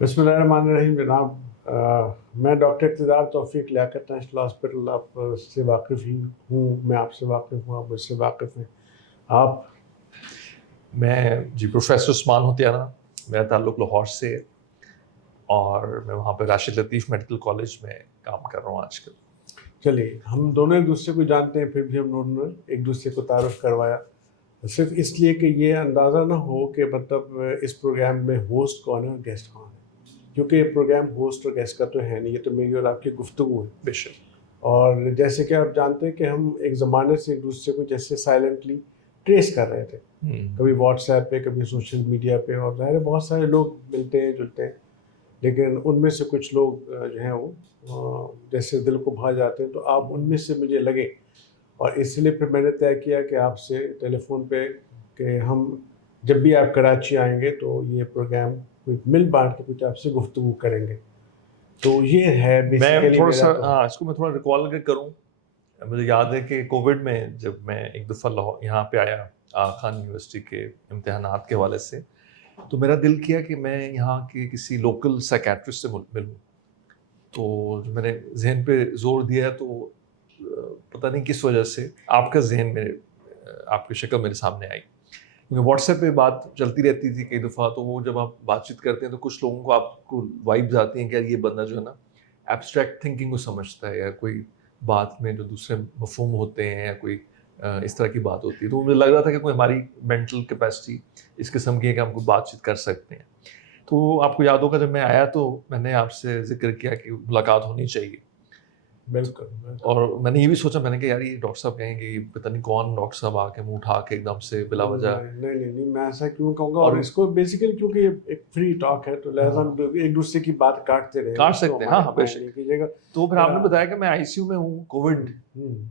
بسم اللہ الرحمن الرحیم جناب، میں ڈاکٹر اقتدار توفیق لیاقت نیشنل ہاسپٹل آپ سے واقف ہی ہوں. میں آپ سے واقف ہوں، آپ مجھ سے واقف ہیں. آپ؟ میں پروفیسر عثمان ہوتیانہ، میرا تعلق لاہور سے ہے اور میں وہاں پہ راشد لطیف میڈیکل کالج میں کام کر رہا ہوں آج کل. چلیے، ہم دونوں ایک دوسرے کو جانتے ہیں، پھر بھی ہم دونوں نے ایک دوسرے کو تعارف کروایا صرف اس لیے کہ یہ اندازہ نہ ہو کہ مطلب اس پروگرام میں ہوسٹ کون ہے اور گیسٹ کون ہے، کیونکہ یہ پروگرام ہوسٹ اور گیسٹ کا تو ہے نہیں، یہ تو میری اور آپ کی گفتگو ہے. بے شک. اور جیسے کہ آپ جانتے ہیں کہ ہم ایک زمانے سے ایک دوسرے کو جیسے سائلنٹلی ٹریس کر رہے تھے، کبھی واٹس ایپ پہ، کبھی سوشل میڈیا پہ، اور ظاہر ہے بہت سارے لوگ ملتے ہیں جلتے ہیں، لیکن ان میں سے کچھ لوگ جو ہیں وہ جیسے دل کو بھا جاتے ہیں. تو آپ ان میں سے مجھے لگے، اور اس لیے پھر میں نے طے کیا کہ آپ سے ٹیلی فون پہ کہ ہم جب بھی آپ کراچی آئیں گے تو یہ پروگرام مل بانٹ کے کچھ آپ سے گفتگو کریں گے. تو یہ ہے میں تھوڑا سا اس کو میں تھوڑا ریکال اگر کروں، مجھے یاد ہے کہ کووڈ میں جب میں ایک دفعہ یہاں پہ آیا آغا خان یونیورسٹی کے امتحانات کے حوالے سے، تو میرا دل کیا کہ میں یہاں کے کسی لوکل سائیکیٹرسٹ سے ملوں. تو جو میں نے ذہن پہ زور دیا تو پتہ نہیں کس وجہ سے آپ کا ذہن آپ کی شکل میرے سامنے آئی. کیونکہ واٹس ایپ پہ بات چلتی رہتی تھی کئی دفعہ، تو وہ جب آپ بات چیت کرتے ہیں تو کچھ لوگوں کو آپ کو وائبز آتی ہیں کہ یہ بندہ جو ہے نا ایبسٹریکٹ تھنکنگ کو سمجھتا ہے، یا کوئی بات میں جو دوسرے مفہوم ہوتے ہیں یا کوئی اس طرح کی بات ہوتی ہے. تو مجھے لگ رہا تھا کہ کوئی ہماری مینٹل کیپیسٹی اس قسم کی ہے کہ ہم کو بات چیت کر سکتے ہیں. تو آپ کو یاد ہوگا جب میں آیا تو میں نے آپ سے ذکر کیا کہ ملاقات ہونی چاہیے. بالکل. اور میں نے یہ بھی سوچا، میں نے کہا یار یہ ڈاکٹر صاحب کہیں گے پتہ نہیں کون ڈاکٹر صاحب آ کے منہ اٹھا کے ایک دم سے بلا وجہ. نہیں میں ایسا کیوں کہوں گا. اور اس کو بیسیکلی کیونکہ یہ ایک فری ٹاک ہے تو لہٰذا ہم ایک دوسرے کی بات کاٹ سکتے ہیں. ہاں بے شک. تو پھر آپ نے بتایا کہ میں آئی سی یو میں ہوں کووڈ،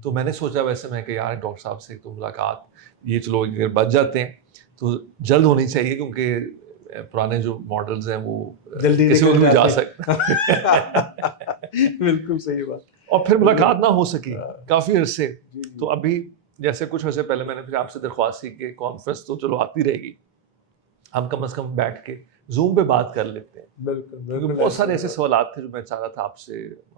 تو میں نے سوچا ویسے میں کہ یار ڈاکٹر صاحب سے تو ملاقات یہ چلو اگر بچ جاتے ہیں تو جلد ہونی چاہیے، کیونکہ پرانے جو ماڈلز ہیں وہ جلدی کسی وقت بھی جا سکتے. بالکل صحیح بات. اور پھر ملاقات نہ ہو سکی کافی عرصے. تو ابھی جیسے کچھ عرصے پہلے میں نے پھر آپ سے درخواست کی کہ کانفرنس تو چلو آتی رہے گی، ہم کم از کم بیٹھ کے زوم پہ بات کر لیتے ہیں. بالکل بہت سارے ایسے سوالات تھے جو میں چاہ رہا تھا آپ سے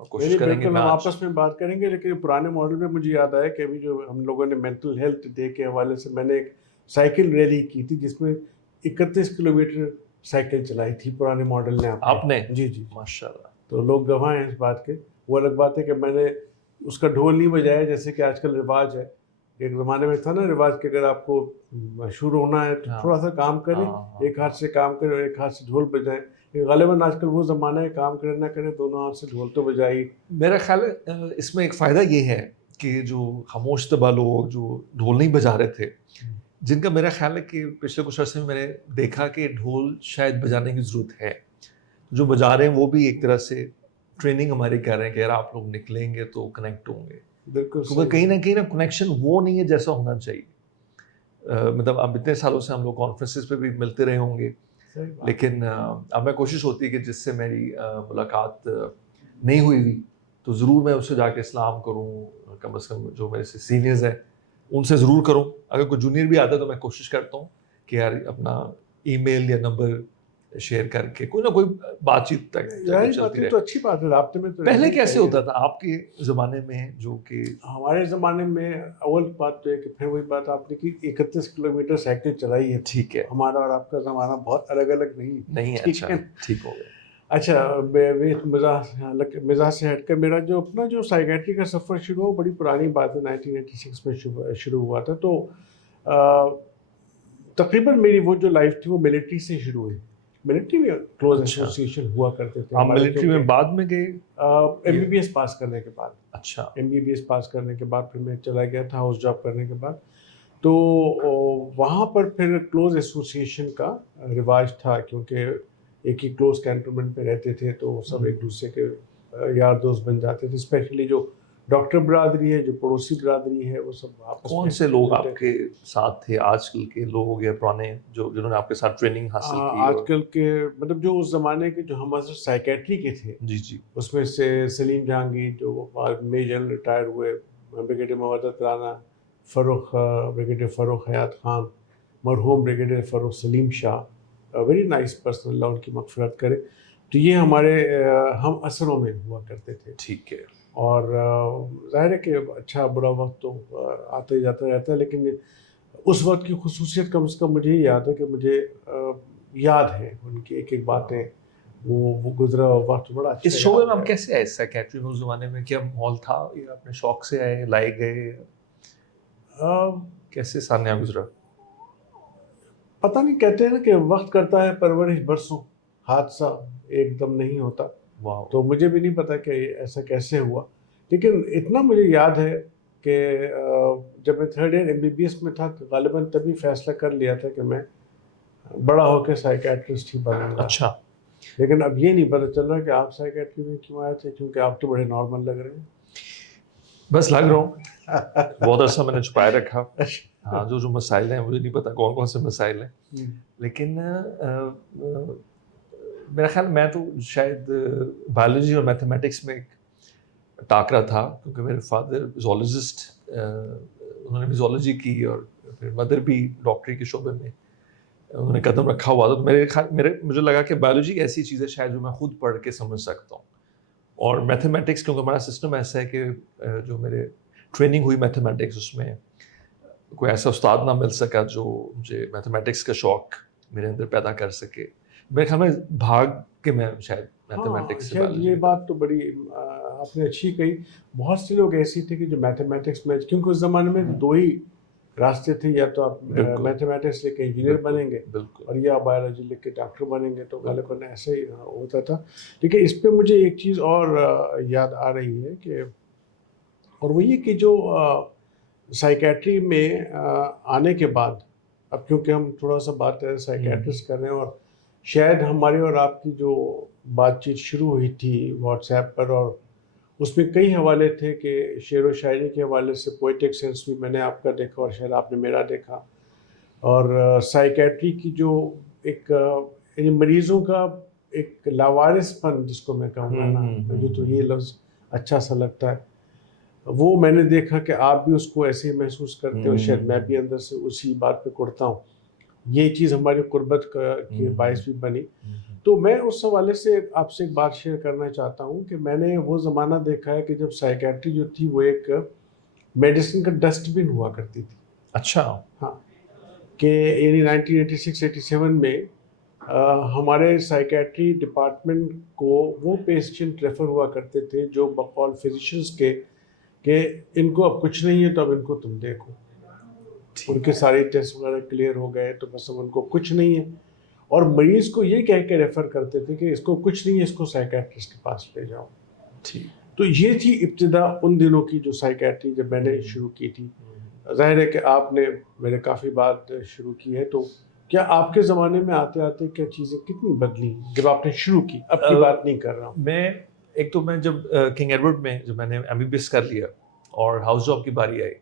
کوشش کریں گے. ہم آپس میں بات کریں گے، لیکن پرانے ماڈل میں مجھے یاد آیا کہ ابھی جو ہم لوگوں نے مینٹل ہیلتھ ڈے کے حوالے سے میں نے ایک سائیکل ریلی کی تھی جس میں 31 کلومیٹر سائیکل چلائی تھی پرانے ماڈل نے. آپ نے؟ جی ماشاء اللہ. تو لوگ گواہ ہیں اس بات کے. وہ الگ بات ہے کہ میں نے اس کا ڈھول نہیں بجایا جیسے کہ آج کل رواج ہے. ایک زمانے میں تھا نا رواج کہ اگر آپ کو مشہور ہونا ہے تو تھوڑا سا کام کریں، ایک ہاتھ سے کام کریں اور ایک ہاتھ سے ڈھول بجائیں. غالباً آج کل وہ زمانہ ہے کام کریں نہ کریں دونوں ہاتھ سے ڈھول تو بجائی. میرا خیال ہے اس میں ایک فائدہ یہ ہے کہ جو خاموش طبع لوگ جو ڈھول نہیں بجا رہے تھے، جن کا میرا خیال ہے کہ پچھلے کچھ عرصے میں میں نے دیکھا کہ ڈھول شاید بجانے کی ضرورت ہے. جو بجا رہے ہیں وہ بھی ایک طرح سے ٹریننگ ہماری کر رہے ہیں کہ یار آپ لوگ نکلیں گے تو کنیکٹ ہوں گے. بالکل. کیونکہ کہیں نہ کہیں کنیکشن وہ نہیں ہے جیسا ہونا چاہیے. مطلب اب اتنے سالوں سے ہم لوگ کانفرنسز پہ بھی ملتے رہے ہوں گے، لیکن اب میں کوشش ہوتی ہے کہ جس سے میری ملاقات نہیں ہوئی ہوئی تو ضرور میں اس سے جا کے اسلام کروں. کم از کم جو میرے سے سینئرز ہیں ان سے ضرور کروں. اگر کوئی جونیئر بھی آتا ہے تو میں کوشش کرتا ہوں کہ یار اپنا ای میل یا نمبر شیئر کر کے کوئی نہ کوئی بات چیت تک چلتی رہے. تو اچھی بات ہے. رابطے میں تو پہلے کیسے ہوتا تھا آپ کے زمانے میں؟ جو کہ ہمارے زمانے میں اول بات تو ہے کہ پھر وہی بات آپ نے کی 31 کلومیٹر سائیکل چلائی ہے. ٹھیک ہے. ہمارا اور آپ کا زمانہ بہت الگ الگ نہیں ہے. اچھا ٹھیک ہو گیا. اچھا مزاح سے ہٹ کر میرا جو اپنا جو سائیکیٹری کا سفر شروع ہوا بڑی پرانی بات ہے، 1986 میں شروع ہوا تھا. تو تقریباً میری وہ جو لائف تھی وہ ملٹری سے شروع ہوئی. ملٹری میں کلوز ایسوسیشن ہوا کرتے تھے. آپ ملٹری میں بعد میں گئے ایم بی بی ایس پاس کرنے کے بعد. اچھا. ایم بی بی ایس پاس کرنے کے بعد پھر میں چلا گیا تھا ہاؤس جاب کرنے کے بعد. تو وہاں پر پھر کلوز ایسوسیشن کا رواج تھا، کیونکہ ایک ہی کلوز کینٹونمنٹ پہ رہتے تھے تو سب ایک دوسرے کے یار دوست بن جاتے تھے. اسپیشلی جو ڈاکٹر برادری ہے، جو پڑوسی برادری ہے، وہ سب آپس. کون سے لوگ آپ کے ساتھ تھے؟ آج کل کے لوگ یا پرانے جنہوں نے آپ کے ساتھ ٹریننگ حاصل کی؟ آج کل کے مطلب جو اس زمانے کے جو ہم سائیکیٹری کے تھے، جی اس میں سے سلیم جہانگیر جو میجر ریٹائر ہوئے، بریگیڈیئر مودت رانا، بریگیڈیئر فروخ حیات خان، مرحوم بریگیڈیئر فروخ سلیم شاہ، ویری نائس پرسن، اللہ ان کی مغفرت کرے. تو یہ ہمارے ہم اثروں میں ہوا کرتے تھے. ٹھیک ہے. اور ظاہر ہے کہ اچھا برا وقت تو آتا ہی جاتا رہتا ہے، لیکن اس وقت کی خصوصیت کم از کم مجھے یہ یاد ہے کہ مجھے یاد ہے ان کی ایک ایک باتیں. وہ گزرا وقت بڑا اچھا. اس شعبے میں ہم کیسے آئے سائیکیٹری میں؟ اس زمانے میں کیا ماحول تھا یا اپنے شوق سے آئے، لائے گئے، کیسے سامنے گزرا؟ پتہ نہیں، کہتے ہیں نا کہ وقت کرتا ہے پرورش برسوں، حادثہ ایک دم نہیں ہوتا. تو مجھے بھی نہیں پتا کہ ایسا کیسے ہوا، لیکن اتنا مجھے یاد ہے کہ جب میں 3rd ایئر MBBS میں تھا تو غالباً تبھی فیصلہ کر لیا تھا کہ میں بڑا ہو کے سائیکیٹرسٹ ہی بنوں گا. اچھا. لیکن اب یہ نہیں پتہ چل رہا کہ آپ سائیکیٹری میں کیوں آئے تھے، کیونکہ آپ تو بڑے نارمل لگ رہے ہیں. بس لگ رہا ہوں. بہت عرصہ میں نے چھپائے رکھا. ہاں، جو مسائل ہیں مجھے نہیں پتا کون کون سے مسائل ہیں، لیکن میرا خیال میں تو شاید بایولوجی اور میتھمیٹکس میں ایک ٹاکرا تھا، کیونکہ میرے فادر زولوجسٹ، انہوں نے بھی زولوجی کی، اور پھر مدر بھی ڈاکٹری کے شعبے میں انہوں نے قدم رکھا ہوا تھا. تو مجھے لگا کہ بایولوجی ایسی چیز ہے شاید جو میں خود پڑھ کے سمجھ سکتا ہوں، اور میتھمیٹکس کیونکہ ہمارا سسٹم ایسا ہے کہ جو میرے ٹریننگ ہوئی میتھمیٹکس، اس میں کوئی ایسا استاد نہ مل سکا جو مجھے میتھمیٹکس کا شوق میرے اندر پیدا کر سکے. میرے خیال میں بھاگ کے میں شاید میتھمیٹکس سے یہ بات تو بڑی آپ نے اچھی کہی. بہت سے لوگ ایسے تھے کہ جو میتھمیٹکس میں، کیونکہ اس زمانے میں دو ہی راستے تھے، یا تو آپ میتھمیٹکس لے کے انجینئر بنیں گے، اور یا بایولوجی لے کے ڈاکٹر بنیں گے. تو غالباً ایسے ہی ہوتا تھا. لیکن اس پہ مجھے ایک چیز اور یاد آ رہی ہے کہ، اور وہ یہ کہ جو سائیکیٹری میں آنے کے بعد، اب کیونکہ ہم تھوڑا سا بات سائیکیٹرسٹ کر رہے ہیں، اور شاید ہماری اور آپ کی جو بات چیت شروع ہوئی تھی واٹس ایپ پر، اور اس میں کئی حوالے تھے کہ شعر و شاعری کے حوالے سے پوئٹک سینس بھی میں نے آپ کا دیکھا، اور شاید آپ نے میرا دیکھا. اور سائیکیٹری کی جو ایک یعنی مریضوں کا ایک لاوارث پن جس کو میں کہوں گا نا، مجھے تو یہ لفظ اچھا سا لگتا ہے، وہ میں نے دیکھا کہ آپ بھی اس کو ایسے ہی محسوس کرتے ہو. شاید میں بھی اندر سے اسی بات پہ کڑتا ہوں. یہ چیز ہماری قربت کے باعث بھی بنی. تو میں اس حوالے سے آپ سے ایک بات شیئر کرنا چاہتا ہوں کہ میں نے وہ زمانہ دیکھا ہے کہ جب سائیکیٹری جو تھی وہ ایک میڈیسن کا ڈسٹ بن ہوا کرتی تھی. اچھا. ہاں، کہ یعنی 1986-87 میں ہمارے سائیکیٹری ڈپارٹمنٹ کو وہ پیشنٹ ریفر ہوا کرتے تھے جو بقول فزیشنز کے کہ ان کو اب کچھ نہیں ہے تو اب ان کو تم دیکھو. ان کے سارے ٹیسٹ وغیرہ کلیئر ہو گئے تو بس اب ان کو کچھ نہیں ہے، اور مریض کو یہ کہہ کے ریفر کرتے تھے کہ اس کو کچھ نہیں ہے، اس کو سائیکیٹرسٹ کے پاس لے جاؤ. تو یہ تھی ابتدا ان دنوں کی جو سائیکیٹری جب میں نے شروع کی تھی. ظاہر ہے کہ آپ نے میرے کافی بعد شروع کی ہے، تو کیا آپ کے زمانے میں آتے آتے کیا چیزیں کتنی بدلی جب آپ نے شروع کی؟ اب کی بات نہیں کر رہا ہوں میں. ایک تو میں جب کنگ ایڈورڈ میں جب میں نے MBBS کر لیا اور ہاؤس جاب کی باری آئی،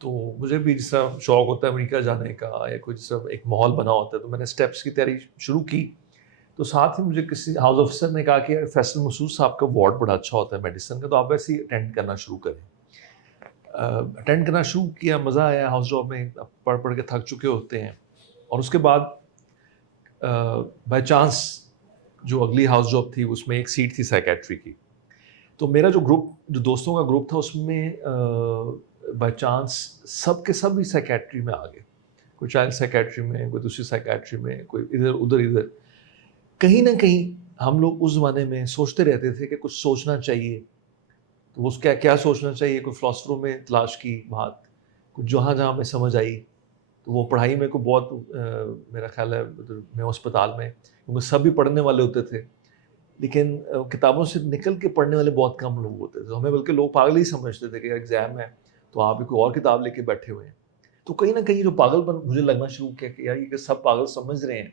تو مجھے بھی جس طرح شوق ہوتا ہے امریکہ جانے کا یا کوئی جس طرح ایک ماحول بنا ہوتا ہے، تو میں نے اسٹیپس کی تیاری شروع کی. تو ساتھ ہی مجھے کسی ہاؤس آفیسر نے کہا کہ فیصل مسعود صاحب کا وارڈ بڑا اچھا ہوتا ہے میڈیسن کا، تو آپ ویسے ہی اٹینڈ کرنا شروع کریں. اٹینڈ کرنا شروع کیا، مزہ آیا ہاؤس جاب میں. پڑھ پڑھ کے تھک چکے ہوتے ہیں، اور اس کے بعد بائی چانس جو اگلی ہاؤس جاب تھی اس میں ایک سیٹ تھی سائیکیٹری کی. تو میرا جو گروپ، جو دوستوں کا گروپ تھا، اس میں بائی چانس سب کے سب ہی سائیکیٹری میں آ گئے. کوئی چائلڈ سائیکیٹری میں، کوئی دوسری سائیکیٹری میں، کوئی ادھر ادھر. کہیں نہ کہیں ہم لوگ اس زمانے میں سوچتے رہتے تھے کہ کچھ سوچنا چاہیے. تو وہ کیا سوچنا چاہیے؟ کوئی فلاسفروں میں تلاش کی بات، کچھ جہاں ہمیں سمجھ آئی. تو وہ پڑھائی میں کو بہت میرا خیال ہے میں اسپتال میں، کیونکہ سب بھی پڑھنے والے ہوتے تھے، لیکن کتابوں سے نکل کے پڑھنے والے بہت کم لوگ ہوتے تھے. ہمیں بلکہ لوگ پاگل ہی سمجھتے تھے کہ ایگزام ہے تو آپ کوئی اور کتاب لے کے بیٹھے ہوئے ہیں. تو کہیں نہ کہیں جو پاگل پن مجھے لگنا شروع کیا کہ یار یہ سب پاگل سمجھ رہے ہیں،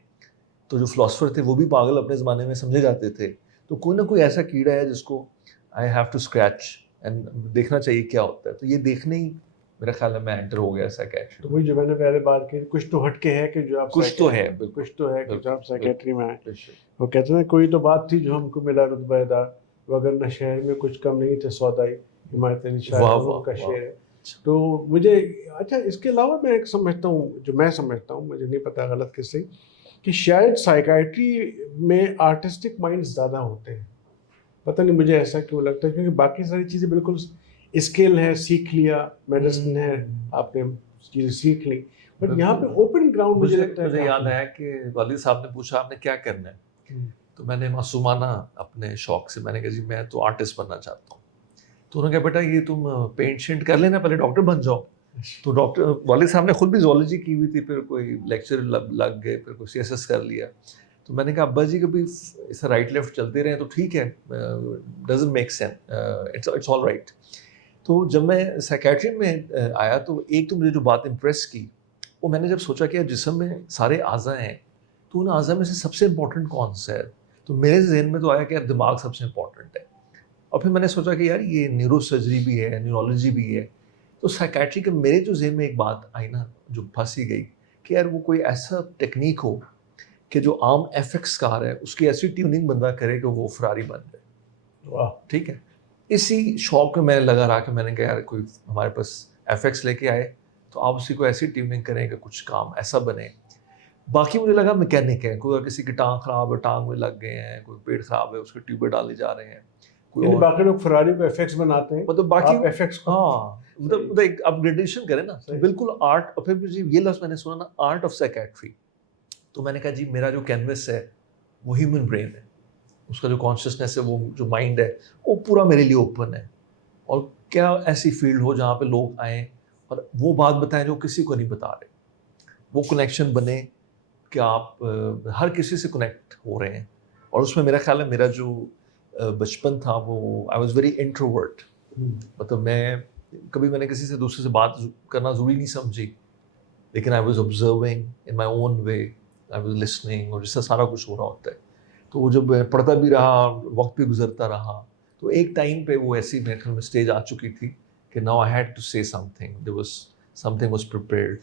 تو جو فلاسفر تھے وہ بھی پاگل اپنے زمانے میں سمجھے جاتے تھے. تو کوئی نہ کوئی ایسا کیڑا ہے جس کو I have to scratch and دیکھنا چاہیے کیا ہوتا ہے. تو یہ دیکھنے ہی میرا خیال ہے میں انٹر ہو گیا سائیکیٹری. تو وہی جو میں نے پہلے بات کی، کچھ تو ہٹ کے ہے کہ جو آپ کچھ تو ہے، کچھ تو ہے کہ جو آپ سائیکیٹری میں آئے. وہ کہتے ہیں کوئی تو بات تھی جو ہم کو ملا رتبہ دار، وگرنہ شہر میں کچھ کم نہیں تھے سودائی. حمایت علی شاہ کا شعر ہے. تو مجھے اچھا اس کے علاوہ میں ایک سمجھتا ہوں، جو میں سمجھتا ہوں، مجھے نہیں پتا غلط کس سے، کہ شاید سائیکائٹری میں آرٹسٹک مائنڈ زیادہ ہوتے ہیں. پتہ نہیں مجھے ایسا کیوں لگتا ہے, کیونکہ باقی ساری چیزیں بالکل اسکل ہے, سیکھ لیا, میڈیسن ہے, آپ نے چیزیں سیکھ لی, بٹ یہاں پہ اوپن گراؤنڈ مجھے لگتا ہے. مجھے یاد آیا کہ والد صاحب نے پوچھا آپ نے کیا کرنا ہے, تو میں نے معصومانہ اپنے شوق سے میں نے کہا جی میں تو آرٹسٹ بننا چاہتا ہوں. تو انہوں نے کہا بیٹا یہ تم پینٹ شینٹ کر لینا, پہلے ڈاکٹر بن جاؤ. تو ڈاکٹر والد صاحب نے خود بھی زولوجی کی ہوئی تھی, پھر کوئی لیکچر لگ گئے, پھر کوئی CSS کر لیا. تو میں نے کہا ابا جی کبھی اس رائٹ لیفٹ چلتے رہے تو ٹھیک ہے, doesn't make sense, it's all right. تو جب میں سائیکیٹری میں آیا تو ایک تو مجھے جو بات امپریس کی, وہ میں نے جب سوچا کہ جسم میں سارے اعضاء ہیں تو ان اعضاء میں سے سب سے امپورٹنٹ کون سا ہے, تو میرے ذہن میں تو آیا کہ یار دماغ سب سے امپورٹنٹ ہے. اور پھر میں نے سوچا کہ یار یہ نیورو سرجری بھی ہے, نیورولوجی بھی ہے. تو سائیکیٹری کے میرے جو ذہن میں ایک بات آئی نا جو پھنسی گئی کہ یار وہ کوئی ایسا ٹیکنیک ہو کہ جو عام FX کار ہے اس کی ایسی ٹیوننگ بندہ کرے کہ وہ فراری بن جائے. واہ, ٹھیک ہے, اسی شوق میں لگا رہا کہ میں نے کہا یار کوئی ہمارے پاس FX لے کے آئے تو آپ اسی کو ایسی ٹیوننگ کریں کہ کچھ کام ایسا بنے. باقی مجھے لگا میکینک ہے, کوئی کسی کی ٹانگ خراب ہے ٹانگ میں لگ گئے ہیں, کوئی پیٹ خراب ہے اس کے ٹیوبیں ڈالے جا رہے ہیں, یعنی باقی لوگ فراری کو FX بناتے ہیں, مطلب باقی آپ FX کو. ہاں مطلب ایک اپ گریڈیشن کریں نا, تو بالکل آرٹ. اور پھر مجھے یہ لفظ میں نے سنا نا آرٹ آف سائیکیٹری, تو میں نے کہا جی میرا جو کینوس ہے وہ ہیومن برین ہے, اس کا جو کانشیسنیس ہے وہ جو مائنڈ ہے وہ پورا میرے لیے اوپن ہے. اور کیا ایسی فیلڈ ہو جہاں پہ لوگ آئیں اور وہ بات بتائیں جو کسی کو نہیں بتا رہے, وہ کنیکشن بنے کہ آپ ہر کسی سے کنیکٹ ہو رہے ہیں. اور اس میں میرا خیال ہے میرا جو بچپن تھا وہ آئی واز ویری انٹروورٹ. مطلب میں نے کسی سے دوسرے سے بات کرنا ضروری نہیں سمجھی, لیکن I was observing in my own way, I was listening, اور جس سے سارا کچھ ہو رہا ہوتا ہے. تو وہ جب پڑھتا بھی رہا, وقت بھی گزرتا رہا, تو ایک ٹائم پہ وہ ایسی میرے خیال میں اسٹیج آ چکی تھی کہ now I had to say something, there was something was prepared.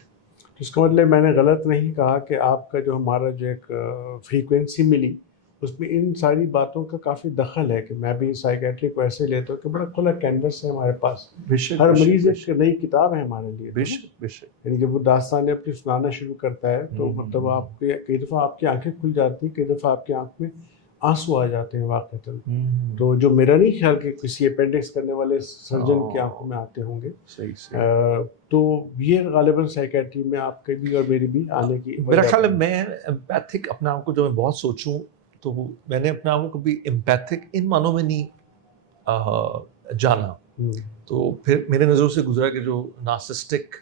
اس کا مطلب میں نے غلط نہیں کہا کہ آپ کا جو ہمارا جو ایک فریکوینسی ملی اس میں ان ساری باتوں کا کافی دخل ہے کہ میں بھی سائیکیٹری کو ایسے لیتا ہوں کہ بڑا کھلا کینوس ہے ہمارے پاس, ہر مریض ایک نئی کتاب ہے ہمارے لیے. بے شک یعنی جب وہ داستانیں اپنی سنانا شروع کرتا ہے تو مطلب آپ کے کئی دفعہ آپ کی آنکھیں کھل جاتی ہیں, کئی دفعہ آپ کی آنکھ میں آنسو آ جاتے ہیں واقعتاً. تو جو میرا نہیں خیال کہ کسی اپینڈکس کرنے والے سرجن کی آنکھوں میں آتے ہوں گے. صحیح. تو یہ غالباً سائیکیٹری میں آپ کے بھی اور میری بھی آنے کی میرا خیال ہے میں ایمپیتھک اپنے آپ کو جو میں بہت سوچوں تو میں نے اپنے آپ کو کبھی ایمپیتھک ان معنوں میں نہیں جانا. تو پھر میرے نظروں سے گزرا کہ جو نارسسٹک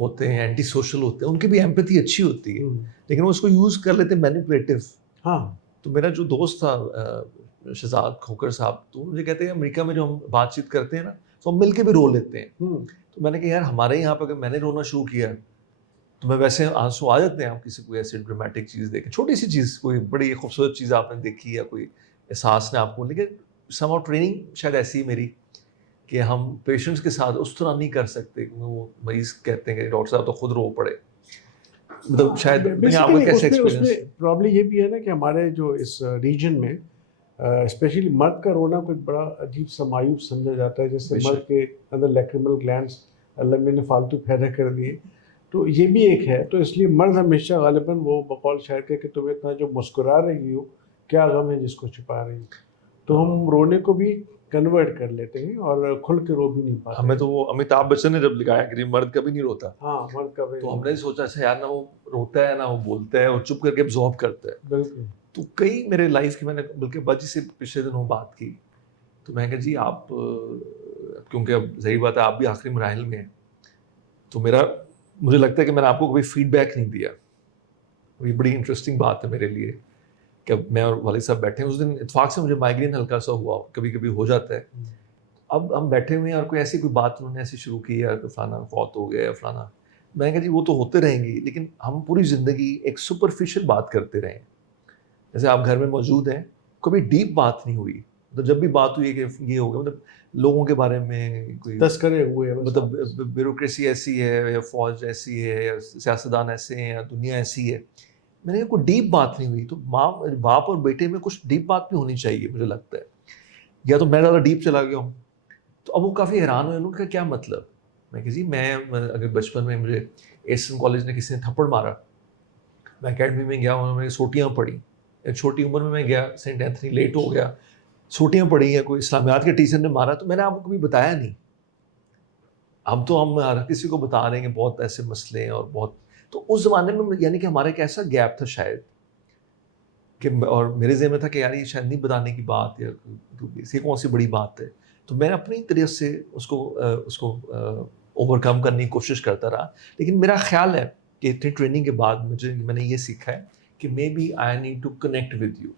ہوتے ہیں, اینٹی سوشل ہوتے ہیں, ان کی بھی ایمپیتھی اچھی ہوتی ہے, لیکن وہ اس کو یوز کر لیتے ہیں مینیپولیٹو. ہاں, تو میرا جو دوست تھا شہزاد کھوکر صاحب, تو مجھے کہتے ہیں امریکہ میں جو ہم بات چیت کرتے ہیں نا تو ہم مل کے بھی رو لیتے ہیں. تو میں نے کہا یار ہمارے یہاں پہ اگر میں نے رونا شروع کیا تو میں ویسے آنسو آ جاتے ہیں, آپ کسی کوئی ایسی ڈرامیٹک چیز دیکھیں, چھوٹی سی چیز, کوئی بڑی خوبصورت چیز آپ نے دیکھی یا کوئی احساس نے آپ کو, لیکن سم ہاؤ ٹریننگ شاید ایسی ہے میری کہ ہم پیشنٹس کے ساتھ اس طرح نہیں کر سکتے کیونکہ وہ مریض کہتے ہیں کہ ڈاکٹر صاحب تو خود رو پڑے. مطلب شاید آپ کو کیسے ایکسپیرینس. پرابلم یہ بھی ہے نا کہ ہمارے جو اس ریجن میں اسپیشلی مرد کا رونا کوئی بڑا عجیب سا مایوس سمجھا جاتا ہے, جیسے مرد کے اندر لیکریمل گلینڈس اللہ نے فالتو پیدا کر دیے. تو یہ بھی ایک ہے, تو اس لیے مرد ہمیشہ غالباً وہ بقول شاعر کے کہ تم اتنا جو مسکرا رہی ہو کیا غم ہے جس کو چھپا رہی ہو. تو ہم رونے کو بھی کنورٹ کر لیتے ہیں اور کھل کے رو بھی نہیں پاتے. ہمیں تو وہ امیتابھ بچن نے جب لکھایا کہ مرد کبھی نہیں روتا, ہاں مرد کبھی, تو ہم نے سوچا اچھا یار نہ وہ روتا ہے نہ وہ بولتا ہے, اور چپ کر کے ابزارب کرتا ہے. بالکل. تو کئی میرے لائف کی, میں نے بلکہ باجی سے پچھلے دنوں بات کی, تو میں کہا جی آپ کیونکہ اب ظاہر بات ہے آپ بھی آخری مراحل میں ہیں, تو مجھے لگتا ہے کہ میں نے آپ کو کبھی فیڈ بیک نہیں دیا. یہ بڑی انٹرسٹنگ بات ہے میرے لیے کہ میں اور والد صاحب بیٹھے ہیں. اس دن اتفاق سے مجھے مائیگرین ہلکا سا ہوا, کبھی کبھی ہو جاتا ہے. اب ہم بیٹھے ہوئے ہیں اور کوئی ایسی کوئی بات انہوں نے ایسی شروع کی یا کہ فلانا فوت ہو گیا یا فلانا, میں نے کہا جی وہ تو ہوتے رہیں گی, لیکن ہم پوری زندگی ایک سپرفیشل بات کرتے رہے. جیسے آپ گھر میں موجود ہیں, کبھی ڈیپ بات نہیں ہوئی. مطلب جب بھی بات ہوئی کہ یہ ہوگا, مطلب لوگوں کے بارے میں کوئی تذکرے ہوئے, مطلب بیوروکریسی ایسی ہے یا فوج ایسی ہے یا سیاستدان ایسے ہیں یا دنیا ایسی ہے, میں نے کوئی ڈیپ بات نہیں ہوئی. تو باپ اور بیٹے میں کچھ ڈیپ بات بھی ہونی چاہیے مجھے لگتا ہے, یا تو میں زیادہ ڈیپ چلا گیا ہوں. تو اب وہ کافی حیران ہوئے, انہوں نے کہا کیا مطلب. میں کہ جی میں اگر بچپن میں مجھے ایسن کالج نے کسی نے تھپڑ مارا میں اکیڈمی میں گیا, انہوں نے سوٹیاں پڑھی, ایک چھوٹی عمر میں میں گیا سینٹ اینتھنی, لیٹ ہو گیا, سوٹیاں پڑھی ہیں, کوئی اسلامیات کے ٹیچر نے مارا, تو میں نے آپ کو کبھی بتایا نہیں. اب تو ہم ہر کسی کو بتا رہے ہیں کہ بہت ایسے مسئلے ہیں اور بہت, تو اس زمانے میں یعنی کہ ہمارا ایک ایسا گیپ تھا شاید کہ, اور میرے ذہن میں تھا کہ یار یہ شاید نہیں بتانے کی بات, یا یہ کون سی بڑی بات ہے. تو میں اپنی طرف سے اس کو اوور کم کرنے کی کوشش کرتا رہا. لیکن میرا خیال ہے کہ اتنی ٹریننگ کے بعد میں نے یہ سیکھا ہے کہ maybe I need to connect with you.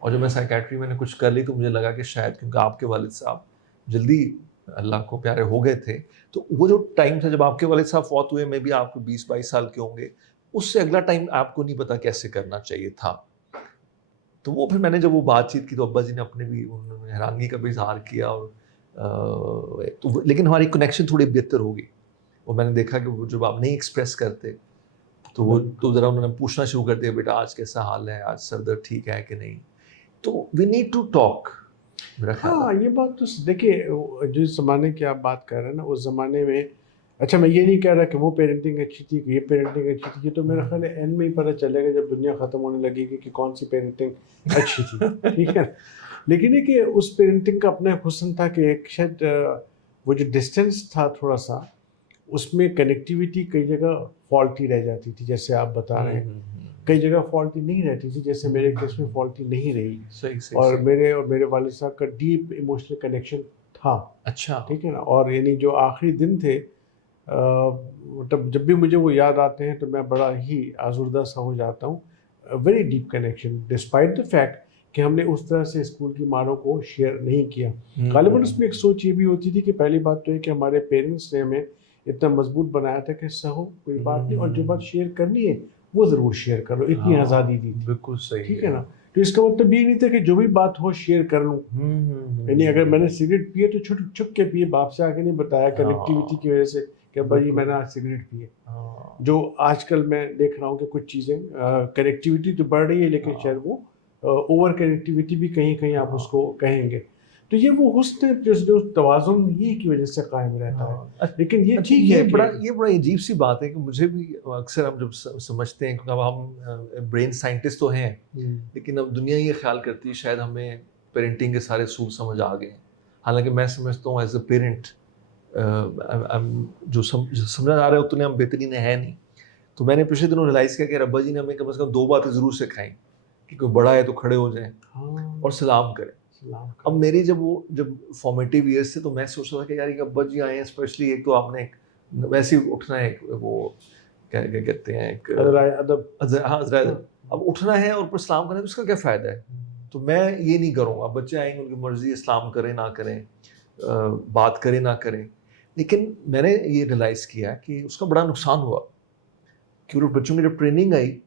اور جب میں سائیکیٹری میں نے کچھ کر لی تو مجھے لگا کہ شاید کیونکہ آپ کے والد صاحب جلدی اللہ کو پیارے ہو گئے تھے, تو وہ جو ٹائم تھا جب آپ کے والد صاحب فوت ہوئے, میں بھی آپ کو 20-22 سال کے ہوں گے, اس سے اگلا ٹائم آپ کو نہیں پتا کیسے کرنا چاہیے تھا. تو وہ پھر میں نے جب وہ بات چیت کی تو ابا جی نے اپنے بھی انہوں نے حیرانگی کا بھی اظہار کیا, اور تو لیکن ہماری کنیکشن تھوڑی بہتر ہوگی. اور میں نے دیکھا کہ وہ جب آپ نہیں ایکسپریس کرتے تو وہ تو ذرا انہوں نے پوچھنا شروع کر دیا, بیٹا آج کیسا حال ہے, آج سر درد ٹھیک ہے کہ نہیں. تو وی نیڈ ٹو ٹاک. ہاں یہ بات تو دیکھیے, جس زمانے کی آپ بات کر رہے ہیں نا, اس زمانے میں, اچھا میں یہ نہیں کہہ رہا کہ وہ پیرنٹنگ اچھی تھی کہ یہ پیرنٹنگ اچھی تھی, یہ تو میرا خیال ہے اینڈ میں ہی پتہ چلے گا جب دنیا ختم ہونے لگے گی کہ کون سی پیرنٹنگ اچھی تھی. ٹھیک ہے, لیکن یہ کہ اس پیرنٹنگ کا اپنا حسن تھا کہ ایک شاید وہ جو ڈسٹینس تھا تھوڑا سا, اس میں کنیکٹیویٹی کئی جگہ فالٹی رہ جاتی تھی, جیسے آپ بتا رہے ہیں, کئی جگہ فالٹی نہیں رہتی تھی, جیسے میرے کیس میں فالٹی نہیں رہی. اور میرے والد صاحب کا ڈیپ ایموشنل کنیکشن تھا. اچھا ٹھیک ہے نا. اور یعنی جو آخری دن تھے, مطلب جب بھی مجھے وہ یاد آتے ہیں تو میں بڑا ہی آزردہ سا ہو جاتا ہوں. Very deep connection despite the fact کہ ہم نے اس طرح سے اسکول کی ماروں کو شیئر نہیں کیا. غالباً اس میں ایک سوچ یہ بھی ہوتی تھی کہ پہلی بات تو ہے کہ ہمارے پیرنٹس نے ہمیں اتنا مضبوط بنایا تھا کہ سہو کوئی بات نہیں, اور جو بات شیئر کرنی ہے وہ ضرور شیئر کرو, اتنی آزادی دی تھی. بالکل صحیح, ٹھیک ہے نا. تو اس کا مطلب یہ نہیں تھا کہ جو بھی بات ہو شیئر کر لوں. یعنی اگر میں نے سگریٹ پیے تو چھپ کے پیے, باپ سے آ کے نہیں بتایا کنیکٹیوٹی کی وجہ سے کہ بھائی میں نے آج سگریٹ پیے. جو آج کل میں دیکھ رہا ہوں کہ کچھ چیزیں کنیکٹیوٹی تو بڑھ رہی ہے, لیکن شاید وہ اوور کنیکٹیوٹی بھی کہیں آپ اس کو کہیں گے. تو یہ وہ حسن جو توازن یہ کی وجہ سے قائم رہتا ہے. لیکن یہ ٹھیک ہے, یہ بڑا عجیب سی بات ہے کہ مجھے بھی اکثر ہم جب سمجھتے ہیں, کیونکہ اب ہم برین سائنٹسٹ تو ہیں, لیکن اب دنیا یہ خیال کرتی ہے شاید ہمیں پیرنٹنگ کے سارے اصول سمجھ آ گئے ہیں. حالانکہ میں سمجھتا ہوں ایز اے پیرنٹ جو سمجھا جا رہا ہے اتنے ہم بہترین ہیں نہیں. تو میں نے پچھلے دنوں ریلائز کیا کہ ابا جی نے ہمیں کم از کم 2 باتیں ضرور سکھائیں, کہ کوئی بڑا ہے تو کھڑے ہو جائیں اور سلام کریں. اب میری جب فارمیٹیو ایئرس تھے تو میں سوچ رہا تھا کہ یار یہ ابا جی آئے ہیں, اسپیشلی ایک تو آپ نے ویسے ہی اٹھنا ہے, وہ کیا کہتے ہیں ایک ادب, ہاں ادب, اب اٹھنا ہے اور اوپر سلام کرنا ہے, تو اس کا کیا فائدہ ہے. تو میں یہ نہیں کروں گا. بچے آئیں گے, ان کی مرضی, اسلام کریں نہ کریں, بات کریں نہ کریں. لیکن میں نے یہ ریلائز کیا کہ اس کا بڑا نقصان ہوا, کیونکہ بچوں کی جب ٹریننگ آئی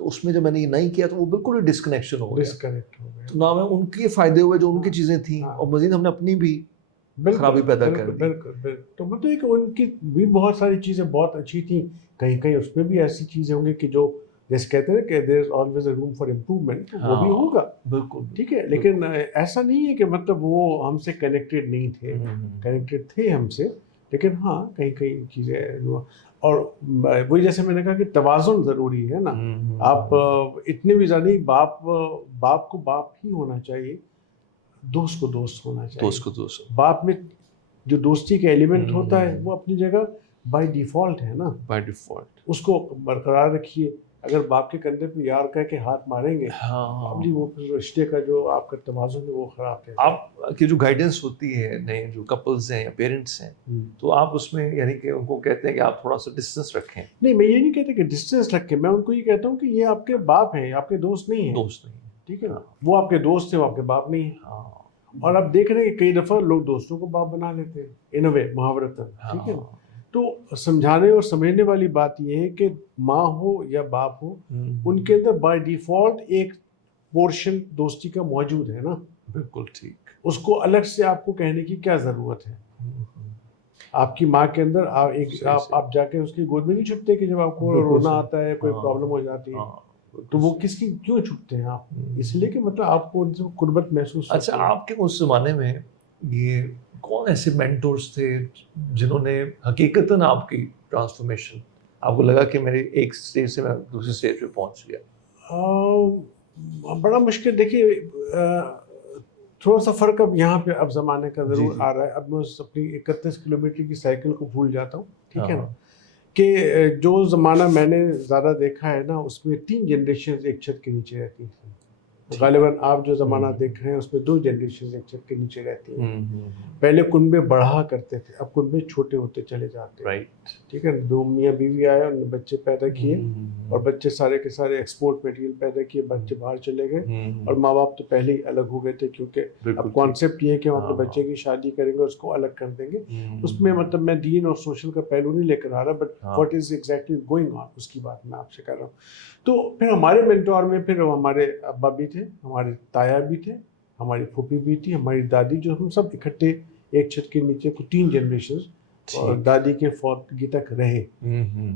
تو اس میں جب میں نے یہ نہیں کیا تو وہ بالکل ہی ڈسکنیکشن ہو گیا. تو نہ میں ان کے فائدے ہوئے جو ان کی چیزیں تھیں, اور مزید ہم نے اپنی بھی خرابی پیدا کر دی. بالکل. تو مطلب کہ ان کی بھی بہت ساری چیزیں بہت اچھی تھیں, کہیں اس میں بھی ایسی چیزیں ہوں گی کہ جو جیسے کہتے ہیں کہ there is always a room for improvement, وہ بھی ہوگا. بالکل ٹھیک ہے, لیکن ایسا نہیں ہے کہ مطلب وہ ہم سے کنیکٹڈ نہیں تھے, کنیکٹڈ تھے ہم سے, لیکن ہاں کہیں چیزیں. اور وہی جیسے میں نے کہا کہ توازن ضروری ہے نا. آپ اتنے بھی زیادہ باپ کو باپ ہی ہونا چاہیے, دوست کو دوست ہونا چاہیے. دوست کو دوست, باپ میں جو دوستی کا ایلیمنٹ ہوتا ہے وہ اپنی جگہ بائی ڈیفالٹ ہے نا, بائی ڈیفالٹ اس کو برقرار رکھیے. اگر باپ کے کندھے پہ یار کہہ کے ہاتھ ماریں گے, وہ رشتے کا جو آپ کا توازن ہے وہ خراب ہے. آپ کی جو گائیڈنس ہوتی ہے نئے جو کپلز ہیں یا پیرنٹس ہیں, تو آپ اس میں یعنی کہ ان کو کہتے ہیں کہ آپ تھوڑا سا ڈسٹینس رکھیں. نہیں, میں یہ نہیں کہتا کہ ڈسٹینس رکھیں, میں ان کو یہ کہتا ہوں کہ یہ آپ کے باپ ہیں, آپ کے دوست نہیں ہیں. دوست نہیں, ٹھیک ہے نا, وہ آپ کے دوست ہیں, وہ آپ کے باپ نہیں ہیں. اور آپ دیکھ رہے ہیں کہ کئی دفعہ لوگ دوستوں کو باپ بنا لیتے ہیں ان اے وے, محاورتاً. ٹھیک ہے نا. تو سمجھانے اور سمجھنے والی بات یہ ہے کہ ماں ہو یا باپ ہو, ان کے اندر بائی ڈیفالٹ ایک پورشن دوستی کا موجود ہے نا. بالکل ٹھیک. اس کو الگ سے آپ کو کہنے کی کیا ضرورت ہے. آپ کی ماں کے اندر آپ جا کے اس کی گود میں نہیں چھپتے کہ جب آپ کو رونا آتا ہے, کوئی پرابلم ہو جاتی ہے, تو وہ کس کی کیوں چھپتے ہیں آپ؟ اس لیے کہ مطلب آپ کو ان سے قربت محسوس. اچھا, آپ کے اس زمانے میں یہ کون ایسے مینٹورز تھے جنہوں نے حقیقتاً آپ کی ٹرانسفارمیشن, آپ کو لگا کہ میری ایک اسٹیج سے میں دوسری اسٹیج پہ پہنچ گیا؟ بڑا مشکل. دیکھیے تھوڑا سا فرق اب یہاں پہ اب زمانے کا ضرور آ رہا ہے. اب میں اپنی 31 کلومیٹر کی سائیکل کو بھول جاتا ہوں, ٹھیک ہے نا, کہ جو زمانہ میں نے زیادہ دیکھا ہے نا اس میں 3 جنریشن ایک چھت کے نیچے رہتی تھیں. غالباً آپ جو زمانہ دیکھ رہے ہیں اس میں 2 جنریشن ایک چھت کے نیچے رہتی ہیں. پہلے کنبے بڑھا کرتے تھے, اب کنبے چھوٹے ہوتے چلے جاتے ہیں, ٹھیک ہے. 2 میاں بیوی آئے, انہوں نے بچے پیدا کیے, اور بچے سارے کے سارے ایکسپورٹ میٹیریل پیدا کیے, بچے باہر چلے گئے, اور ماں باپ تو پہلے ہی الگ ہو گئے تھے, کیونکہ اب کانسیپٹ یہ ہے کہ ہم اپنے بچے کی شادی کریں گے, اس کو الگ کر دیں گے. اس میں مطلب میں دین اور سوشل کا پہلو نہیں لے کر آ رہا, but what is exactly going on اس کی بات میں آپ سے کر رہا ہوں. تو پھر ہمارے مینٹور میں پھر ہمارے ابا بھی تھے, ہمارے تایا بھی تھے, ہماری پھوپھی بھی تھی, ہماری دادی, جو ہم سب اکٹھے ایک چھت کے نیچے 3 جنریشن اور دادی کے فوتگی تک رہے.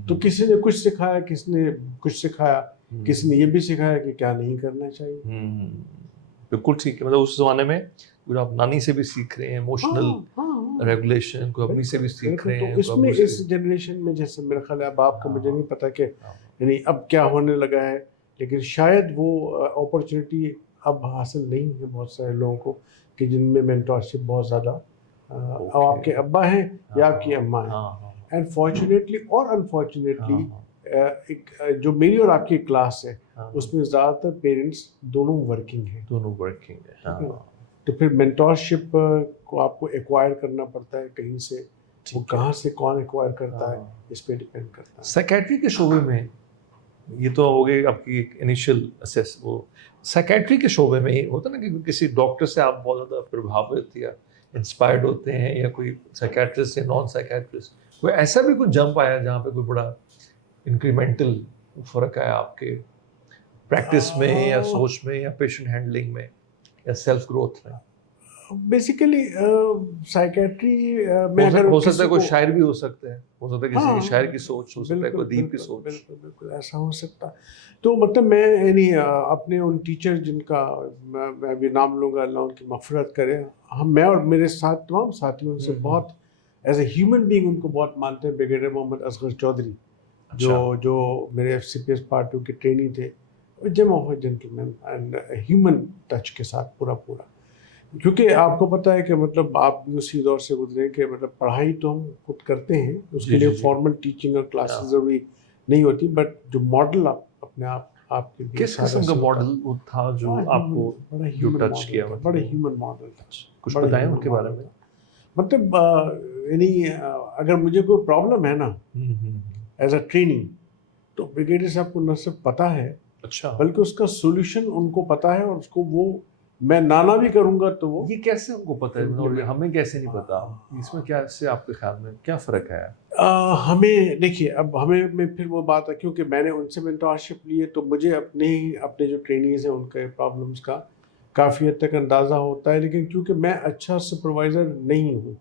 تو کسی نے کچھ سکھایا, کسی نے کچھ سکھایا, کسی نے یہ بھی سکھایا کہ کیا نہیں کرنا چاہیے. بالکل ٹھیک ہے. مطلب اس زمانے میں آپ نانی سے بھی سیکھ رہے ہیں ایموشنل ریگولیشن کو, اپنی سے بھی سیکھ رہے ہیں. تو اس میں اس جنریشن میں جیسے میرا خیال ہے, اب آپ کو مجھے نہیں پتا کہ یعنی اب کیا ہونے لگا ہے, لیکن شاید وہ اپرچونٹی اب حاصل نہیں ہے بہت سارے لوگوں کو کہ جن میں مینٹورشپ بہت زیادہ آپ کے ابا ہیں یا آپ کی اماں ہیں. اینڈ فارچونیٹلی اور انفارچونیٹلی جو میری اور آپ کی کلاس ہے اس میں زیادہ تر پیرنٹس دونوں ورکنگ ہیں. تو پھر مینٹورشپ کو آپ کو ایکوائر کرنا پڑتا ہے کہیں سے, وہ کہاں سے کون ایکوائر کرتا ہے اس پہ ڈیپینڈ کرتا ہے. سائیکیٹری کے شعبے میں یہ تو ہو گئی آپ کی انیشیل اسیس. وہ سائیکیٹری کے شعبے میں یہ ہوتا ہے نا کہ کسی ڈاکٹر سے آپ بہت زیادہ پربھاوت یا انسپائرڈ ہوتے ہیں, یا کوئی سائیکیٹرسٹ یا نان سائیکیٹرسٹ, کوئی ایسا بھی کوئی جمپ آیا جہاں پہ کوئی بڑا انکریمنٹل فرق آیا آپ کے پریکٹس میں یا سوچ میں یا پیشنٹ ہینڈلنگ میں یا سیلف گروتھ میں؟ بیسیکلی سائیکیٹری میں اگر ہو سکتا ہے کوئی شاعر بھی ہو سکتا ہے, ہو سکتا ہے کسی شاعر کی سوچ ہو سکتا ہے, کوئی ادیب کی سوچ. بالکل ایسا ہو سکتا. تو مطلب میں یعنی اپنے ان ٹیچر جن کا میں بھی نام لوں گا, اللہ ان کی مغفرت کرے, میں اور میرے ساتھ تمام ساتھیوں ان سے بہت as a human being in کو بہت مانتے ہیں. بریگیڈیئر محمد اصغر چودھری جو میرے FCPS پارٹ 2 کے ٹرینی تھے, gem of a gentleman and human touch کے ساتھ پورا, کیونکہ آپ کو پتہ ہے کہ مطلب آپ بھی اسی دور سے گزرے کہ مطلب پڑھائی تو ہم خود کرتے ہیں, اس کے لیے فارمل ٹیچنگ اور کلاسز ضروری نہیں ہوتی, بٹ جو ماڈل آپ اپنے آپ کے کس قسم کا ماڈل تھا جو آپ کو جو ٹچ کیا؟ بڑے ہیومن ماڈل تھا. کچھ بتائیں ان کے بارے میں. مطلب یعنی اگر مجھے کوئی پرابلم ہے نا ایز اے ٹریننگ, تو بریگیڈیئر صاحب کو نہ صرف پتہ ہے, اچھا, بلکہ اس کا سولوشن ان کو پتہ ہے, اور اس کو وہ میں نانا بھی کروں گا تو وہ. یہ کیسے ان کو پتہ ہے, ہمیں کیسے نہیں پتا؟ اس میں کیا, اس سے آپ کے خیال میں کیا فرق ہے؟ ہمیں دیکھیے, اب ہمیں میں پھر وہ بات ہے, کیونکہ میں نے ان سے مینٹورشپ لی ہے, تو مجھے اپنے جو ٹرینیز ہیں ان کے پرابلمس کا کافی حد تک اندازہ ہوتا ہے. لیکن کیونکہ میں اچھا سپروائزر نہیں ہوں,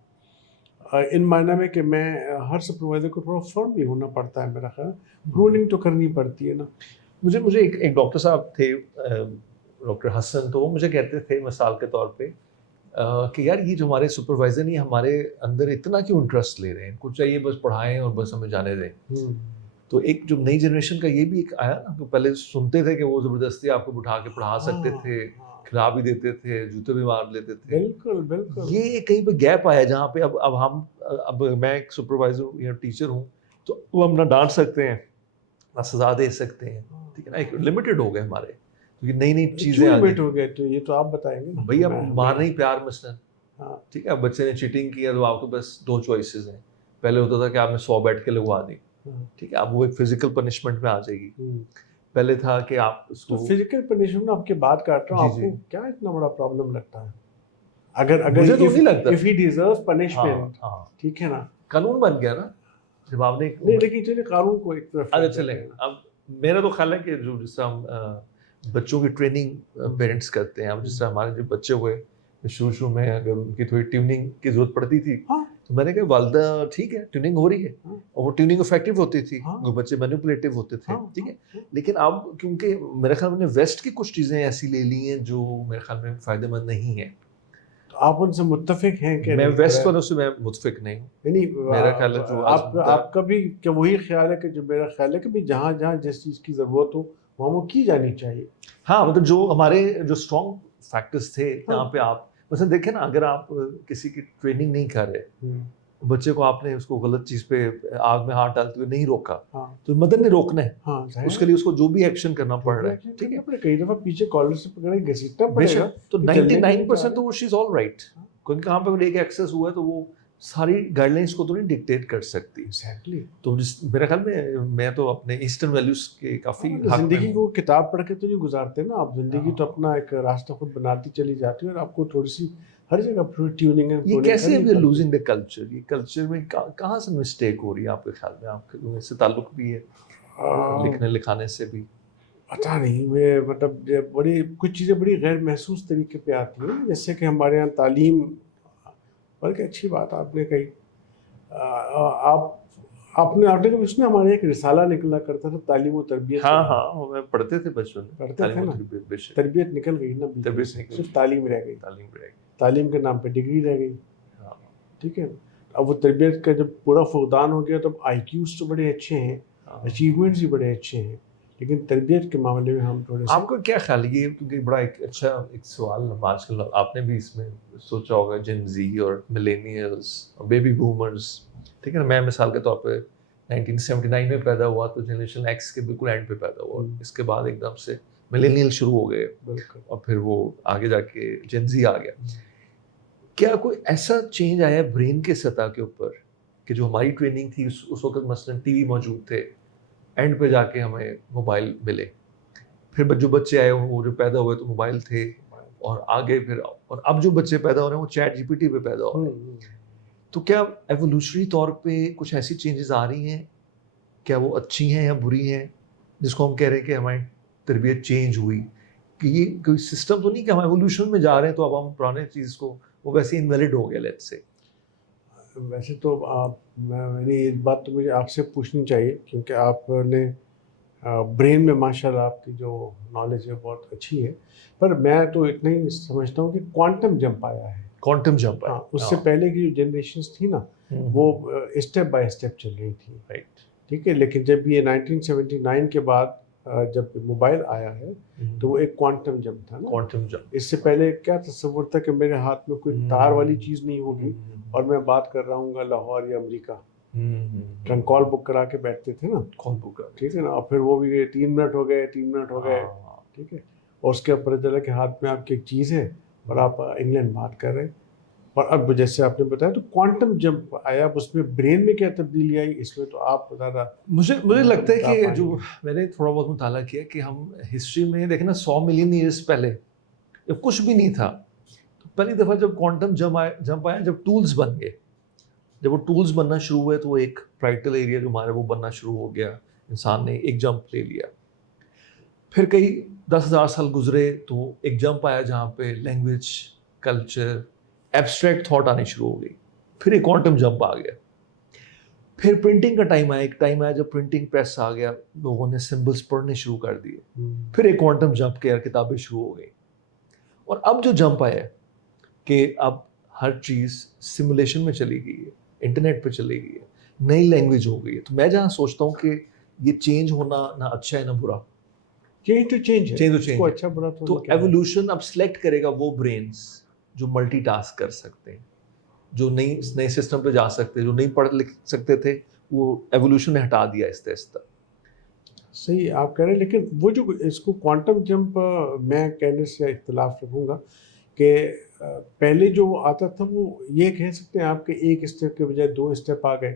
ان معنی میں کہ میں ہر سپروائزر کو تھوڑا فرم بھی ہونا پڑتا ہے, میرا خیال رولنگ تو کرنی پڑتی ہے نا. مجھے ایک ڈاکٹر صاحب تھے, ڈاکٹر حسن, تو وہ مجھے کہتے تھے مثال کے طور پہ کہ یار یہ جو ہمارے سپروائزر نہیں, ہمارے اندر اتنا کیوں انٹرسٹ لے رہے ہیں, کچھ چاہیے بس پڑھائیں اور بس ہمیں جانے دیں. تو ایک جو نئی جنریشن کا یہ بھی ایک آیا نا, کہ پہلے سنتے تھے کہ وہ زبردستی آپ کو بٹھا کے پڑھا سکتے تھے, کھلا بھی دیتے تھے, جوتے بھی مار لیتے تھے. بالکل یہ کہیں پہ گیپ آیا جہاں پہ اب میں ایک سپروائزر یا ٹیچر ہوں, تو وہ ہم نہ ڈانٹ سکتے ہیں نہ سزا دے سکتے ہیں, ٹھیک ہے نا, ایک لمیٹڈ ہو گئے ہمارے, کیونکہ نئی چیزیں ہو گئے. تو یہ تو آپ بتائیں گے بھائی, اب مار نہیں پیار مثلاً, ٹھیک ہے, اب بچے نے چیٹنگ کیا تو آپ کو بس 2 چوائسیز ہیں. پہلے ہوتا تھا کہ آپ نے 100 بیٹھ کے لگوا دی, ٹھیک ہے, اب وہ ایک فزیکل پنشمنٹ میں آ جائے گی. پہلے تھا کہ آپ اس کو فزیکل پنشمنٹ, آپ کی بات کر رہا ہوں, آپ کو کیا اتنا بڑا پرابلم لگتا ہے؟ اگر مجھے تو نہیں لگتا if he deserves punishment, ٹھیک ہے نا, قانون بن گیا نا جب آپ نے. نہیں لیکن چلیے قانون کو ایک طرف. اچھا چلیں, اب میرا تو خیال ہے کہ جو جس طرح ہم بچوں کی ٹریننگ پیرنٹس کرتے ہیں, اب جس طرح ہمارے جو بچے ہوئے شروع میں اگر ان کی تھوڑی ٹیوننگ کی ضرورت پڑتی تھی, تو میں نے کہا والدہ ٹھیک ہے ٹیوننگ ہو رہی ہے, اور وہ ٹیوننگ افیکٹو ہوتی تھی, وہ بچے مینیپولیٹو ہوتے تھے, ٹھیک ہے. لیکن اب کیونکہ میرے خیال میں نے ویسٹ کی کچھ چیزیں ایسی لے لی ہیں جو میرے خیال میں فائدہ مند نہیں ہیں. آپ ان سے متفق ہیں کہ میں ویسٹ والوں سے میں متفق نہیں ہوں. یعنی میرا خیال ہے جو آپ کا بھی کیا وہی خیال ہے کہ جو میرا خیال ہے کہ بھی جہاں جہاں جس چیز کی ضرورت ہو وہاں وہ کی جانی چاہیے. ہاں مطلب جو ہمارے جو اسٹرانگ فیکٹرز تھے جہاں پہ آپ مثلا دیکھیں نا, اگر آپ کسی کی ٹریننگ نہیں کر رہے, بچے کو آپ نے اس کو غلط چیز پہ آگ میں ہاتھ ڈالتے ہوئے نہیں روکا, تو مدد نہیں روکنا ہے, اس کے لیے اس کو جو بھی ایکشن کرنا پڑ رہا ہے, ٹھیک ہے, کئی دفعہ پیچھے کالر سے پکڑے گھسیٹنا پڑے گا, تو 99% تو وہ شی از آل رائٹ, کیونکہ کہاں پہ ایک ایکسیس ہوا ہے تو وہ ساری گائیڈ لائنس کو تو نہیں ڈکٹیٹ کر سکتی. تو میرے خیال میں تو اپنے ایسٹرن ویلیوز کے کافی زندگی کو کتاب پڑھ کے تو نہیں گزارتے نا آپ, زندگی تو اپنا ایک راستہ خود بناتی چلی جاتی ہے, اور آپ کو تھوڑی سی ہر جگہ ٹیوننگ ہے. یہ کیسے ہے لوزنگ دا کلچر, یہ کلچر میں کہاں سے مسٹیک ہو رہی ہے آپ کے خیال میں؟ آپ کے اس سے تعلق بھی ہے لکھنے لکھانے سے بھی؟ پتہ نہیں, میں مطلب بڑی کچھ چیزیں بڑی غیر محسوس طریقے پہ آتی ہیں, جیسے کہ ہمارے یہاں تعلیم, بلکہ اچھی بات آپ نے کہی, آپ نے کبھی اس میں ہمارے ایک رسالہ نکلا کرتا تھا تعلیم و تربیت. ہاں پڑھتے تھے بچپن میں, پڑھتے تھے نا, تربیت نکل گئی نا, صرف تعلیم رہ گئی, تعلیم کے نام پہ ڈگری رہ گئی, ٹھیک ہے. اب وہ تربیت کا جب پورا فقدان ہو گیا تو آئی کیوز تو بڑے اچھے ہیں, اچیومنٹس بھی بڑے اچھے ہیں, لیکن تربیت کے معاملے میں ہم تھوڑے. آپ کا کیا خیال ہے, یہ کیونکہ بڑا ایک اچھا ایک سوال آج کل آپ نے بھی اس میں سوچا ہوگا, جن زی اور ملینیلز اور بیبی بومرز, ٹھیک ہے نا, میں مثال کے طور پہ 1979 میں پیدا ہوا تو جنریشن ایکس کے بالکل اینڈ پہ پیدا ہوا, اس کے بعد ایک دم سے ملینیل شروع ہو گئے, اور پھر وہ آگے جا کے جن زی آ گیا. کیا کوئی ایسا چینج آیا برین کے سطح کے اوپر کہ جو ہماری ٹریننگ تھی اس وقت مثلاً ٹی وی موجود تھے, اینڈ پہ جا کے ہمیں موبائل ملے, پھر جو بچے آئے وہ جو پیدا ہوئے تو موبائل تھے, اور آگے پھر اور اب جو بچے پیدا ہو رہے ہیں وہ چیٹ جی پی ٹی پہ پیدا ہو رہے ہیں. تو کیا ایوولوشنری طور پہ کچھ ایسی چینجز آ رہی ہیں, کیا وہ اچھی ہیں یا بری ہیں, جس کو ہم کہہ رہے ہیں کہ ہماری تربیت چینج ہوئی, کہ یہ کوئی سسٹم تو نہیں کہ ہم ایوولوشن میں جا رہے ہیں تو اب ہم پرانے چیز کو وہ ویسے انویلڈ ہو گیا لیٹ سے؟ ویسے تو میری یہ بات تو مجھے آپ سے پوچھنی چاہیے, کیونکہ آپ نے برین میں ماشاء اللہ آپ کی جو نالج ہے بہت اچھی ہے, پر میں تو اتنا ہی سمجھتا ہوں کہ کوانٹم جمپ آیا ہے. کوانٹم جمپ ہے, اس سے پہلے کی جو جنریشنز تھی نا وہ اسٹیپ بائی اسٹیپ چل رہی تھی, رائٹ, ٹھیک ہے. لیکن جب یہ 1979 کے بعد جب موبائل آیا ہے تو وہ ایک کوانٹم جمپ تھا نا. کوانٹم جمپ, اس سے پہلے کیا تصور تھا کہ میرے ہاتھ میں کوئی تار والی چیز نہیں ہوگی اور میں بات کر رہا ہوں گا لاہور یا امریکہ, ٹرنک کال بک کرا کے بیٹھتے تھے نا, ٹھیک ہے نا, اور پھر وہ بھی 3 منٹ ہو گئے, ٹھیک ہے, اور اس کے اوپر چلا کہ ہاتھ میں آپ کی ایک چیز ہے اور آپ انگلینڈ بات کر رہے ہیں. اور اب جیسے آپ نے بتایا تو کوانٹم جمپ آیا, اب اس میں برین میں کیا تبدیلی آئی اس میں تو آپ زیادہ. مجھے لگتا ہے کہ جو میں نے تھوڑا بہت مطالعہ کیا کہ ہم ہسٹری میں دیکھیں نا 100 ملین ایئرس پہلے جب کچھ بھی نہیں تھا, تو پہلی دفعہ جب کوانٹم جمپ آیا, جب ٹولز بن گئے, جب وہ ٹولز بننا شروع ہوئے تو وہ ایک پریکٹیکل ایریا جو ہمارا وہ بننا شروع ہو گیا, انسان نے ایک جمپ لے لیا. پھر کئی 10,000 سال گزرے تو ایک جمپ آیا جہاں پہ لینگویج, کلچر, ایبسٹریکٹ تھاٹ آنی شروع ہو گئی, پھر ایک کوانٹم جمپ آ گیا. پھر پرنٹنگ کا ٹائم آیا, ایک ٹائم آیا جب پرنٹنگ پریس آ گیا, لوگوں نے سمبلس پڑھنے شروع کر دیے, پھر ایک کوانٹم جمپ کیا, کتابیں شروع ہو گئی. اور اب جو جمپ آیا کہ اب ہر چیز سیمولیشن میں چلی گئی ہے, انٹرنیٹ پہ چلی گئی ہے, نئی لینگویج ہو گئی ہے. تو میں جہاں سوچتا ہوں کہ یہ چینج ہونا نہ اچھا ہے نہ برا, چینج تو چینج ہے, اچھا برا تو ایوولوشن اب سلیکٹ کرے گا وہ برینز جو ملٹی ٹاسک کر سکتے ہیں, جو نئے سسٹم پہ جا سکتے, جو نہیں پڑھ لکھ سکتے تھے وہ ایوولوشن نے ہٹا دیا آہستہ آہستہ. صحیح آپ کہہ رہے ہیں, لیکن وہ جو اس کو کوانٹم جمپ میں کہنے سے اختلاف رکھوں گا کہ پہلے جو آتا تھا وہ یہ کہہ سکتے ہیں آپ کے ایک اسٹیپ کے بجائے 2 اسٹیپ آ گئے,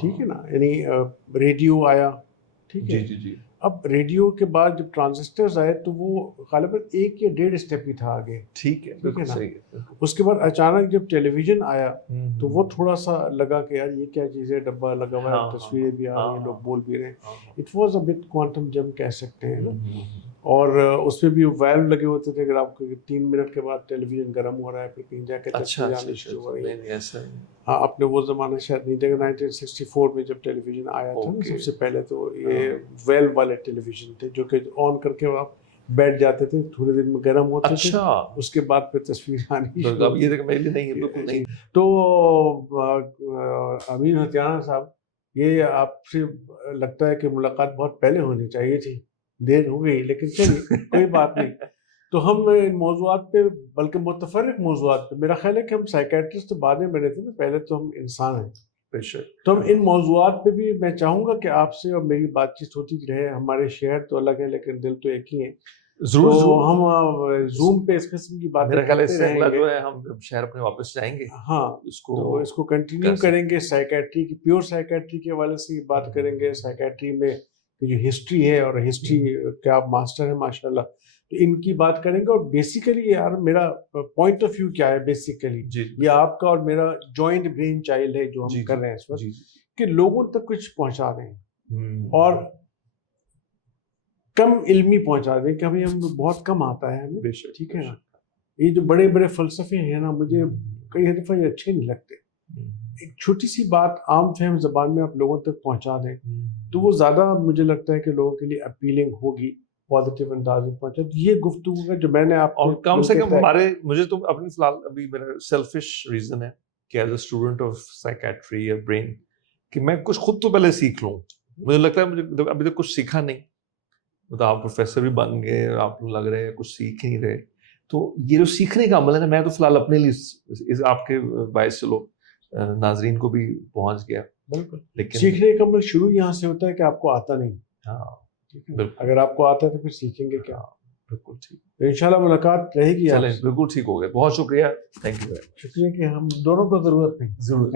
ٹھیک ہے نا, یعنی ریڈیو آیا, ٹھیک ہے. جی. اب ریڈیو کے بعد جب ٹرانزسٹرز آئے تو وہ غالباً 1 یا 1.5 اسٹیپ ہی تھا آگے, ٹھیک ہے نا. اس کے بعد اچانک جب ٹیلی ویژن آیا تو وہ تھوڑا سا لگا کہ یار یہ کیا چیز ہے, ڈبہ لگا ہوا ہے, تصویریں بھی آ رہی ہیں, لوگ بول بھی رہے ہیں. It was a but quantum jump کہہ سکتے ہیں نا. اور اس میں بھی ویلو لگے ہوتے تھے, اگر آپ کو 3 منٹ کے بعد ٹیلی ویژن گرم ہو رہا ہے پھر کہیں جا کے تصویر آنے شروع ہو رہی ہے. ہاں, آپ نے وہ زمانہ شاید نہیں دیکھا, 1964 میں جب ٹیلی ویژن آیا تھا نا سب سے پہلے, تو یہ ویل والے ٹیلی ویژن تھے جو کہ آن کر کے آپ بیٹھ جاتے تھے, تھوڑے دن میں گرم ہوتے تھے, اچھا, اس کے بعد پھر تصویر آنی تو اب یہ دیکھ میرے لیے نہیں ہے, بالکل نہیں. تو امین ہتھیانہ صاحب, یہ آپ سے لگتا ہے کہ ملاقات بہت پہلے ہونی چاہیے تھی, دیر ہو گئی, لیکن چلیے کوئی بات نہیں. تو ہم ان موضوعات پہ, بلکہ متفرق موضوعات پہ, میرا خیال ہے کہ ہم سائیکیٹرسٹ تو بعد میں بنے تھے نا, پہلے تو ہم انسان ہیں. تو ہم ان موضوعات پہ بھی میں چاہوں گا کہ آپ سے اور میری بات چیت ہوتی رہے. ہمارے شہر تو الگ ہے لیکن دل تو ایک ہی ہے. ضرور تو ہم زوم پہ اس قسم کی باتیں میرا خیال ہے اس کرتے سے اگلا رہیں گے. جو ہے ہم جب شہر اپنے واپس جائیں گے ہاں, تو اس کو کنٹینیو کریں گے. سائیکیٹری کی, پیور سائیکیٹری کے حوالے سے بات کریں گے. سائیکیٹری میں جو ہسٹری ہے, اور ہسٹری کے آپ ماسٹر ہیں ماشاء اللہ, تو ان کی بات کریں گے. اور بیسیکلی یار میرا پوائنٹ آف ویو کیا ہے, بیسیکلی یہ آپ کا اور میرا جوائنٹ برین چائلڈ ہے جو ہم کر رہے ہیں اس وقت, کہ لوگوں تک کچھ پہنچا دیں اور کم علمی پہنچا دیں کہ ہمیں بہت کم آتا ہے ہمیں, ٹھیک ہے نا. یہ جو بڑے بڑے فلسفے ہیں نا, مجھے کئی دفعہ یہ اچھے نہیں لگتے. ایک چھوٹی سی بات عام فہم زبان میں آپ لوگوں تک پہنچا دیں تو وہ زیادہ مجھے لگتا ہے کہ لوگوں کے لیے اپیلنگ ہوگی, پازیٹیو انداز میں پہنچا. تو یہ گفتگو کا جو میں نے آپ اور کم سے کم ہمارے, مجھے تو اپنی فی الحال ابھی میرا سیلفش ریزن ہے کہ as a student of psychiatry یا برین, کہ میں کچھ خود تو پہلے سیکھ لوں. مجھے لگتا ہے مجھے ابھی تک کچھ سیکھا نہیں. مطلب آپ پروفیسر بھی بن گئے, آپ لگ رہے ہیں کچھ سیکھ نہیں رہے. تو یہ جو سیکھنے کا عمل ہے نا, میں تو فی الحال اپنے لیے آپ کے باعث چلو ناظرین کو بھی پہنچ گیا. بالکل, لیکن سیکھنے کا عمل شروع یہاں سے ہوتا ہے کہ آپ کو آتا نہیں. ہاں, اگر آپ کو آتا ہے تو پھر سیکھیں گے کیا. بالکل ٹھیک. تو انشاءاللہ ملاقات رہے گی. چلیں, بالکل ٹھیک ہو گیا. بہت شکریہ, تھینک یو. شکریہ کہ ہم دونوں کو ضرورت نہیں. ضرور.